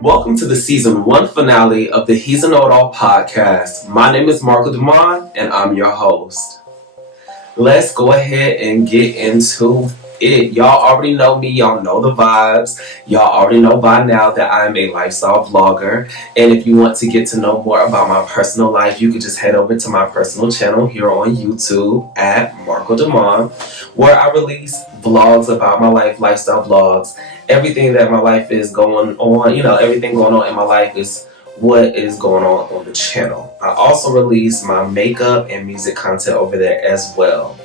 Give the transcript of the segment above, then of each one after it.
Welcome to the season 1 finale of the He's a Know-It-All podcast. My name is Marcco and I'm your host. Let's go ahead and get into it. Y'all already know me, y'all know the vibes. Y'all already know by now that I'm a lifestyle vlogger. And if you want to get to know more about my personal life, you can just head over to my personal channel here on YouTube at Marcco, where I release vlogs about my life, lifestyle vlogs. Everything that my life is going on, everything going on in my life is what is going on the channel. I also release my makeup and music content over there as well.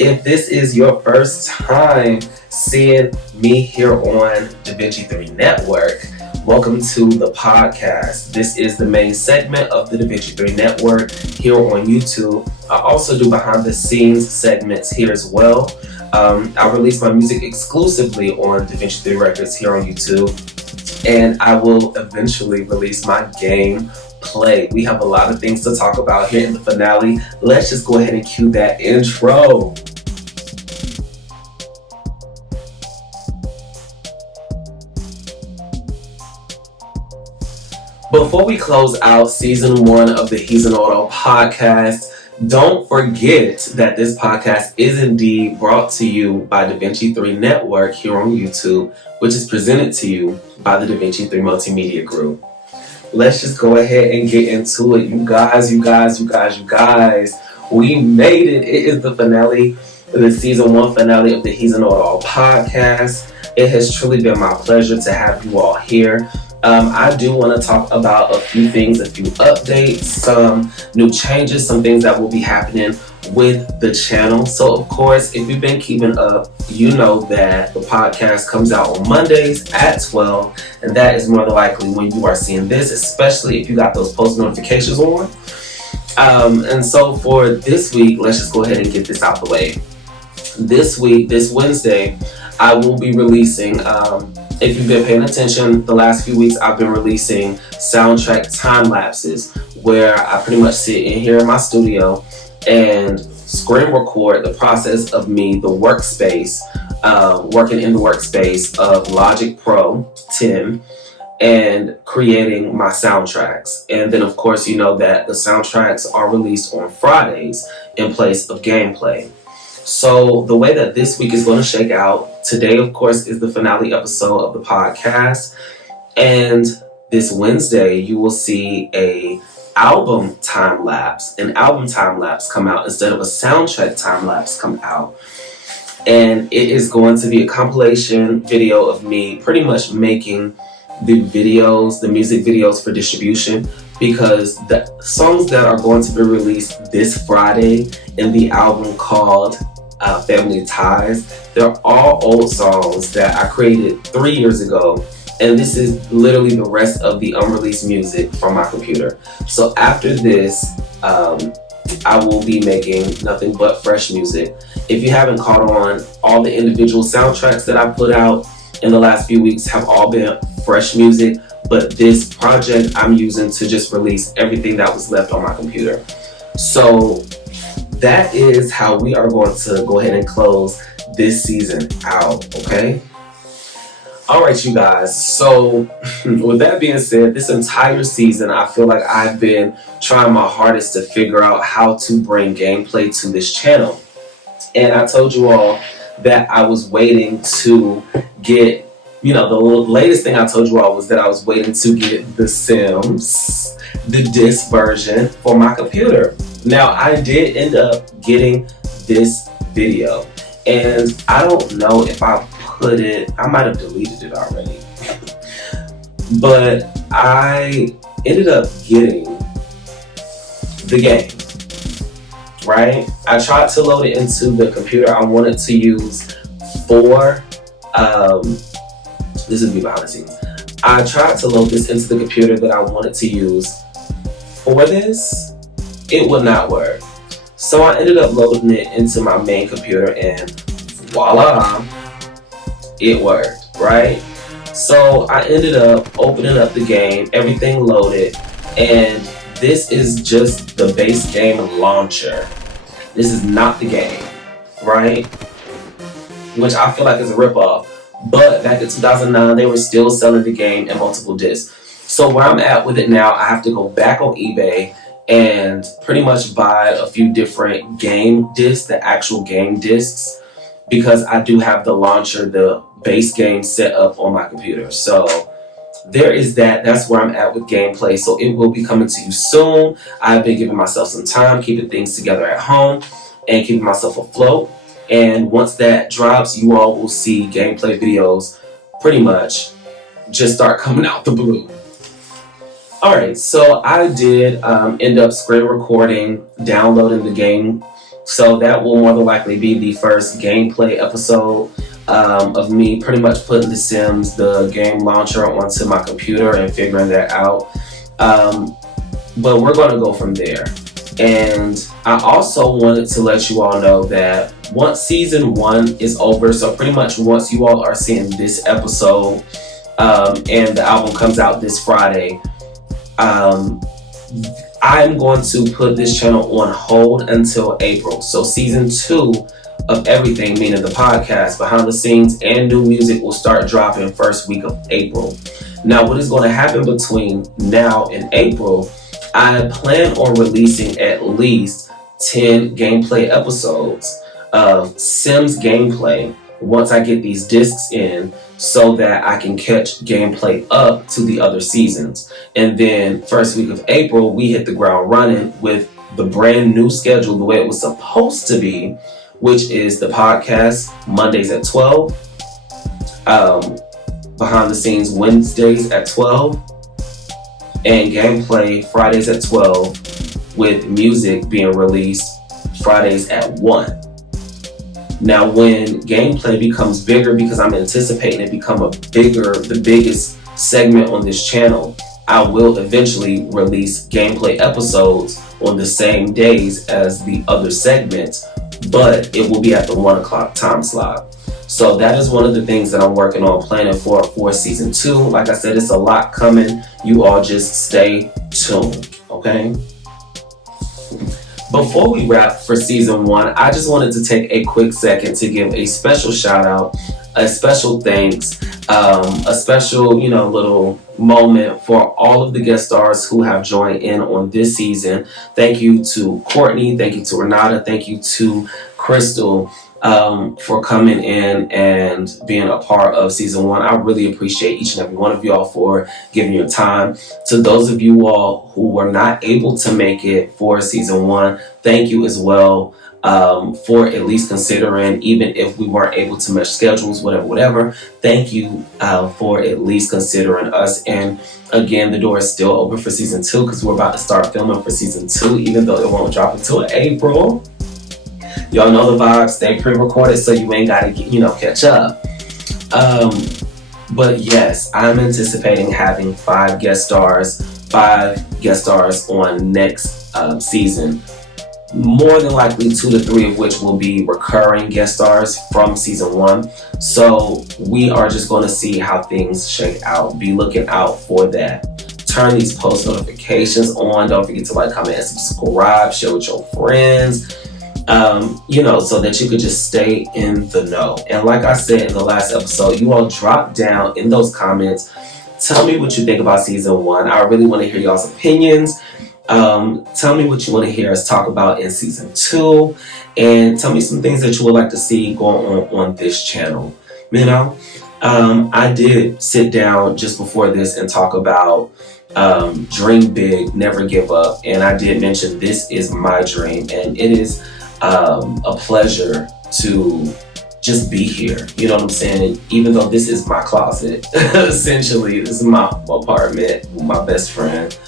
If this is your first time seeing me here on DaVinci 3 Network, welcome to the podcast. This is the main segment of the DaVinci 3 Network here on YouTube. I also do behind the scenes segments here as well. I release my music exclusively on DaVinci 3 Records here on YouTube, and I will eventually release my gameplay. We have a lot of things to talk about here in the finale. Let's just go ahead and cue that intro. Before we close out season 1 of the He's a Know-It-All podcast, don't forget that this podcast is indeed brought to you by DaVinci 3 Network here on YouTube, which is presented to you by the DaVinci 3 Multimedia Group. Let's just go ahead and get into it. You guys, we made it. It is the finale, the season 1 finale of the He's a Know-It-All podcast. It has truly been my pleasure to have you all here. I do want to talk about a few things, a few updates, some new changes, some things that will be happening with the channel. So, of course, if you've been keeping up, you know that the podcast comes out on Mondays at 12, and that is more than likely when you are seeing this, especially if you got those post notifications on. And so for this week, let's just go ahead and get this out the way. This week, this Wednesday, I will be releasing, if you've been paying attention, the last few weeks I've been releasing soundtrack time lapses where I pretty much sit in here in my studio and screen record the process of me, the workspace, working in the workspace of Logic Pro 10 and creating my soundtracks. And then of course you know that the soundtracks are released on Fridays in place of gameplay. So the way that this week is going to shake out, today, of course, is the finale episode of the podcast. And this Wednesday, you will see an album time lapse come out instead of a soundtrack time lapse come out. And it is going to be a compilation video of me pretty much making the videos, the music videos for distribution, because the songs that are going to be released this Friday in the album called Family Ties, they're all old songs that I created 3 years ago, and this is literally the rest of the unreleased music from my computer. So after this, I will be making nothing but fresh music. If you haven't caught on, all the individual soundtracks that I put out in the last few weeks have all been fresh music, but this project I'm using to just release everything that was left on my computer. So that is how we are going to go ahead and close this season out, okay? All right, you guys. So with that being said, this entire season, I feel like I've been trying my hardest to figure out how to bring gameplay to this channel. And I told you all that I was waiting to get, the latest thing I told you all was that I was waiting to get The Sims, the disc version for my computer. Now, I did end up getting this video, and I don't know if I put it, I might have deleted it already, but I ended up getting the game, right? I tried to load it into the computer I wanted to use for, this would be behind the scenes. I tried to load this into the computer that I wanted to use for this. It would not work. So I ended up loading it into my main computer, and voila, it worked, right? So I ended up opening up the game, everything loaded, and this is just the base game launcher. This is not the game, right? Which I feel like is a ripoff. But back in 2009, they were still selling the game in multiple discs. So where I'm at with it now, I have to go back on eBay and pretty much buy a few different game discs, the actual game discs, because I do have the launcher, the base game set up on my computer. So there is that. That's where I'm at with gameplay. So it will be coming to you soon. I've been giving myself some time, keeping things together at home and keeping myself afloat. And once that drops, you all will see gameplay videos pretty much just start coming out the blue. Alright, so I did end up screen recording, downloading the game. So that will more than likely be the first gameplay episode of me pretty much putting The Sims, the game launcher, onto my computer and figuring that out. But we're going to go from there. And I also wanted to let you all know that once season 1 is over, so pretty much once you all are seeing this episode and the album comes out this Friday, I'm going to put this channel on hold until April. So season 2 of everything, meaning the podcast, behind the scenes, and new music will start dropping first week of April. Now, what is going to happen between now and April, I plan on releasing at least 10 gameplay episodes of Sims gameplay once I get these discs in, so that I can catch gameplay up to the other seasons. And then first week of April, we hit the ground running with the brand new schedule, the way it was supposed to be, which is the podcast Mondays at 12, behind the scenes Wednesdays at 12, and gameplay Fridays at 12, with music being released Fridays at 1. Now, when gameplay becomes bigger, because I'm anticipating it become the biggest segment on this channel, I will eventually release gameplay episodes on the same days as the other segments, but it will be at the 1 o'clock time slot. So that is one of the things that I'm working on planning for season 2. Like I said, it's a lot coming. You all just stay tuned, okay? Before we wrap for season 1, I just wanted to take a quick second to give a special shout out, a special thanks, a special, little moment for all of the guest stars who have joined in on this season. Thank you to Courtney, thank you to Renata, thank you to Crystal for coming in and being a part of season 1. I really appreciate each and every one of y'all for giving your time. To those of you all who were not able to make it for season 1, thank you as well for at least considering, even if we weren't able to match schedules, whatever. Thank you for at least considering us. And again, the door is still open for season 2, because we're about to start filming for season 2, even though it won't drop until April. Y'all know the vibes. They pre-recorded, so you ain't got to, catch up. But yes, I'm anticipating having 5 guest stars on next season. More than likely 2 to 3 of which will be recurring guest stars from season 1. So we are just going to see how things shake out. Be looking out for that. Turn these post notifications on. Don't forget to like, comment, and subscribe. Share with your friends. So that you could just stay in the know. And like I said in the last episode, you all drop down in those comments. Tell me what you think about season 1. I really want to hear y'all's opinions. Tell me what you want to hear us talk about in season 2. And tell me some things that you would like to see going on this channel. I did sit down just before this and talk about dream big, never give up. And I did mention this is my dream. And it is a pleasure to just be here. You know what I'm saying? Even though this is my closet, essentially, this is my apartment with my best friend.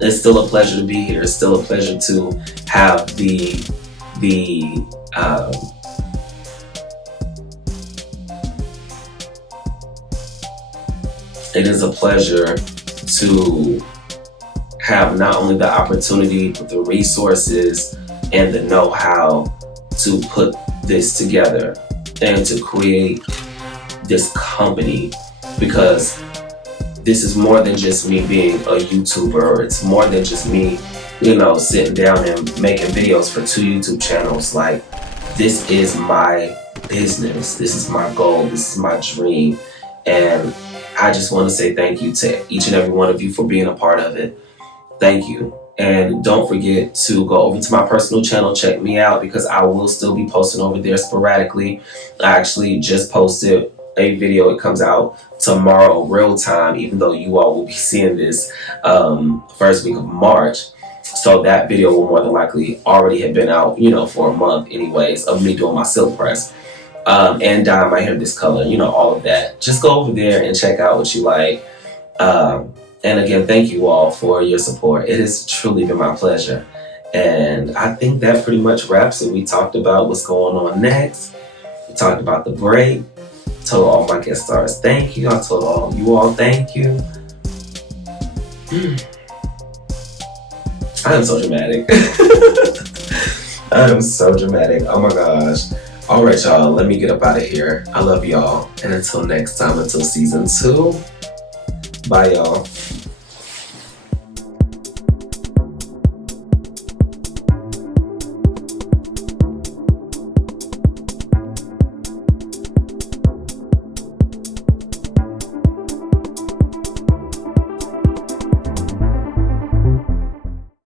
It's still a pleasure to be here. It's still a pleasure to have it is a pleasure to have not only the opportunity, but the resources and the know-how to put this together and to create this company, because this is more than just me being a YouTuber. It's more than just me, sitting down and making videos for 2 YouTube channels. Like, this is my business. This is my goal. This is my dream. And I just want to say thank you to each and every one of you for being a part of it. Thank you. And don't forget to go over to my personal channel, check me out, because I will still be posting over there sporadically. I actually just posted a video. It comes out tomorrow, real time, even though you all will be seeing this first week of March. So that video will more than likely already have been out, for a month anyways, of me doing my silk press. And dyeing my hair this color, all of that. Just go over there and check out what you like. And again, thank you all for your support. It has truly been my pleasure. And I think that pretty much wraps it. We talked about what's going on next. We talked about the break. Told all my guest stars thank you. I told all you all thank you. I am so dramatic. I am so dramatic. Oh my gosh. All right, y'all. Let me get up out of here. I love y'all. And until next time, until season 2. Bye, y'all.